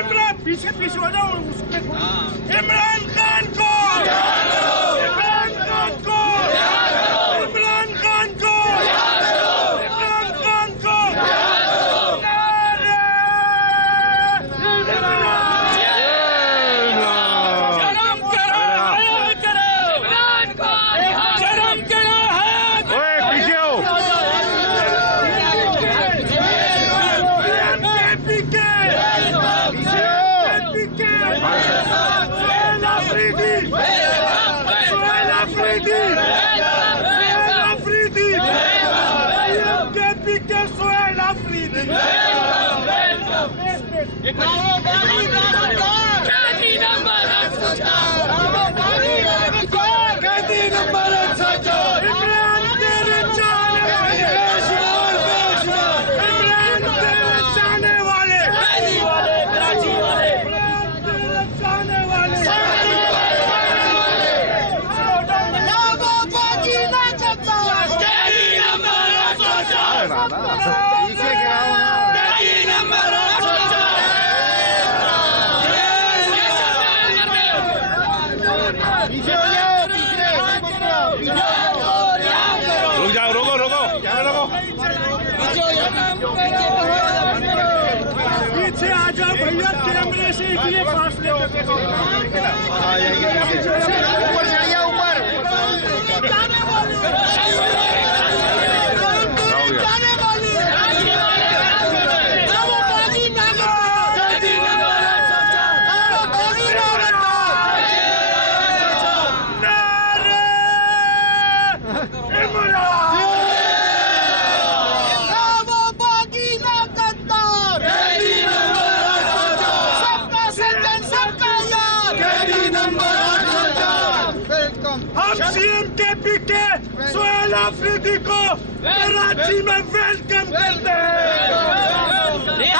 इमरान पीछे पीछे हो जाओ उसके इमरान खान को इमरान खान को इमरान खान को इमरान खान को शर्म करो शर्म करो पीछे हो पीछे गिराओ पीछे हो जाओ रुक जाओ रोको रोको कैमरा रोको पीछे आ जाओ भैया कैमरे से इतने फासले ऊपर चढ़िए ऊपर सीएम के पीके सोहेल अफरीदी को कराची में वेलकम करते हैं।